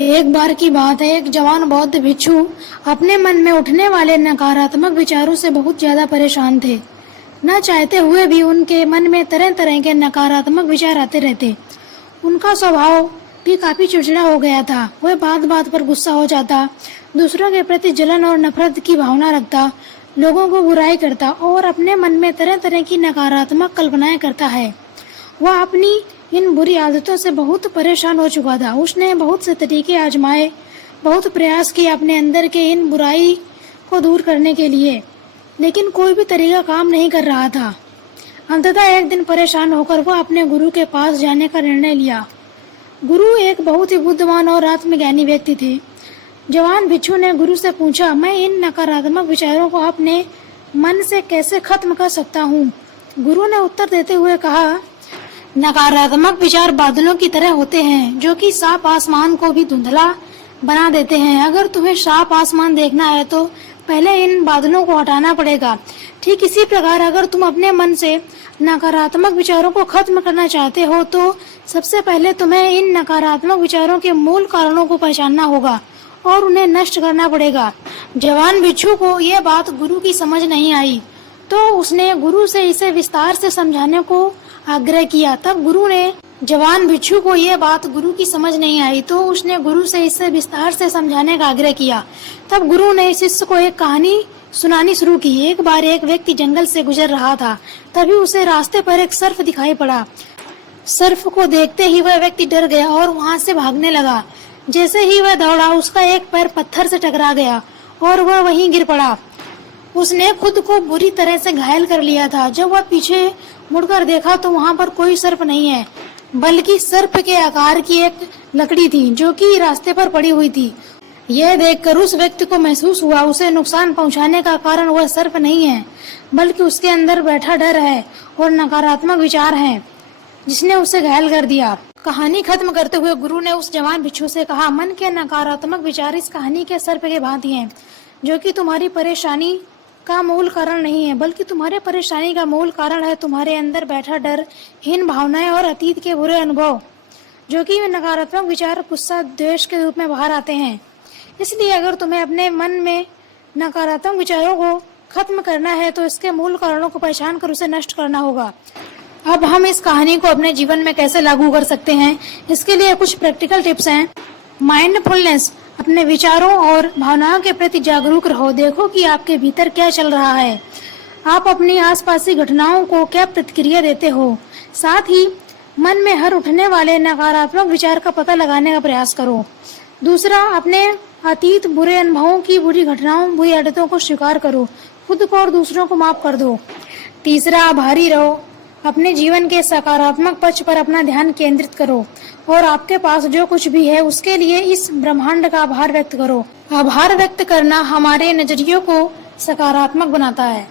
एक बार की बात है, एक जवान बौद्ध भिक्षु अपने मन में उठने वाले नकारात्मक विचारों से बहुत ज्यादा परेशान थे। न चाहते हुए भी उनके मन में तरह तरह के नकारात्मक विचार आते रहते। उनका स्वभाव भी काफी चिड़चिड़ा हो गया था। वह बात बात पर गुस्सा हो जाता, दूसरों के प्रति जलन और नफरत की भावना रखता, लोगों को बुराई करता और अपने मन में तरह तरह की नकारात्मक कल्पनाएं करता है। वह अपनी इन बुरी आदतों से बहुत परेशान हो चुका था। उसने बहुत से तरीके आजमाए, बहुत प्रयास किए अपने अंदर के इन बुराई को दूर करने के लिए, लेकिन कोई भी तरीका काम नहीं कर रहा था। अंततः एक दिन परेशान होकर वह अपने गुरु के पास जाने का निर्णय लिया। गुरु एक बहुत ही बुद्धिमान और आत्मज्ञानी व्यक्ति थे। जवान भिक्षु ने गुरु से पूछा, मैं इन नकारात्मक विचारों को अपने मन से कैसे खत्म कर सकता हूँ? गुरु ने उत्तर देते हुए कहा, नकारात्मक विचार बादलों की तरह होते हैं, जो कि साफ आसमान को भी धुंधला बना देते हैं। अगर तुम्हें साफ आसमान देखना है तो पहले इन बादलों को हटाना पड़ेगा। ठीक इसी प्रकार अगर तुम अपने मन से नकारात्मक विचारों को खत्म करना चाहते हो तो सबसे पहले तुम्हें इन नकारात्मक विचारों के मूल कारणों को पहचानना होगा और उन्हें नष्ट करना पड़ेगा। जवान भिक्षु को यह बात गुरु की समझ नहीं आई, तो उसने गुरु से इसे विस्तार से समझाने को आग्रह किया। तब गुरु ने जवान भिक्षु को यह बात गुरु की समझ नहीं आई, तो उसने गुरु से इसे विस्तार से समझाने का आग्रह किया। तब गुरु ने शिष्य को एक कहानी सुनानी शुरू की। एक बार एक व्यक्ति जंगल से गुजर रहा था। तभी उसे रास्ते पर एक सर्प दिखाई पड़ा। सर्प को देखते ही वह व्यक्ति डर गया और वहां से भागने लगा। जैसे ही वह दौड़ा, उसका एक पैर पत्थर से टकरा गया और वह वहीं गिर पड़ा। उसने खुद को बुरी तरह से घायल कर लिया था। जब वह पीछे मुड़कर देखा तो वहां पर कोई सर्प नहीं है, बल्कि सर्प के आकार की एक लकड़ी थी जो कि रास्ते पर पड़ी हुई थी। यह देखकर उस व्यक्ति को महसूस हुआ उसे नुकसान पहुंचाने का कारण वह सर्प नहीं है, बल्कि उसके अंदर बैठा डर है और नकारात्मक विचार है, जिसने उसे घायल कर दिया। कहानी खत्म करते हुए गुरु ने उस जवान भिक्षु से कहा, मन के नकारात्मक विचार इस कहानी के सर्प के भांति हैं, जो कि तुम्हारी परेशानी का मूल कारण नहीं है, बल्कि तुम्हारे परेशानी का मूल कारण है तुम्हारे अंदर बैठा डर, हीन भावनाएं और अतीत के बुरे अनुभव, जो कि नकारात्मक विचार, गुस्सा, द्वेष के रूप में बाहर आते हैं। इसलिए अगर तुम्हें अपने मन में नकारात्मक विचारों को खत्म करना है तो इसके मूल कारणों को पहचान कर उसे नष्ट करना होगा। अब हम इस कहानी को अपने जीवन में कैसे लागू कर सकते हैं, इसके लिए कुछ प्रैक्टिकल टिप्स हैं। माइंडफुलनेस, अपने विचारों और भावनाओं के प्रति जागरूक रहो। देखो कि आपके भीतर क्या चल रहा है। आप अपनी आसपास की घटनाओं को क्या प्रतिक्रिया देते हो। साथ ही मन में हर उठने वाले नकारात्मक विचार का पता लगाने का प्रयास करो। दूसरा, अपने अतीत बुरे अनुभवों की, बुरी घटनाओं, बुरी आदतों को स्वीकार करो। खुद को और दूसरों को माफ कर दो। तीसरा, आभारी रहो। अपने जीवन के सकारात्मक पक्ष पर अपना ध्यान केंद्रित करो और आपके पास जो कुछ भी है उसके लिए इस ब्रह्मांड का आभार व्यक्त करो। आभार व्यक्त करना हमारे नजरियों को सकारात्मक बनाता है।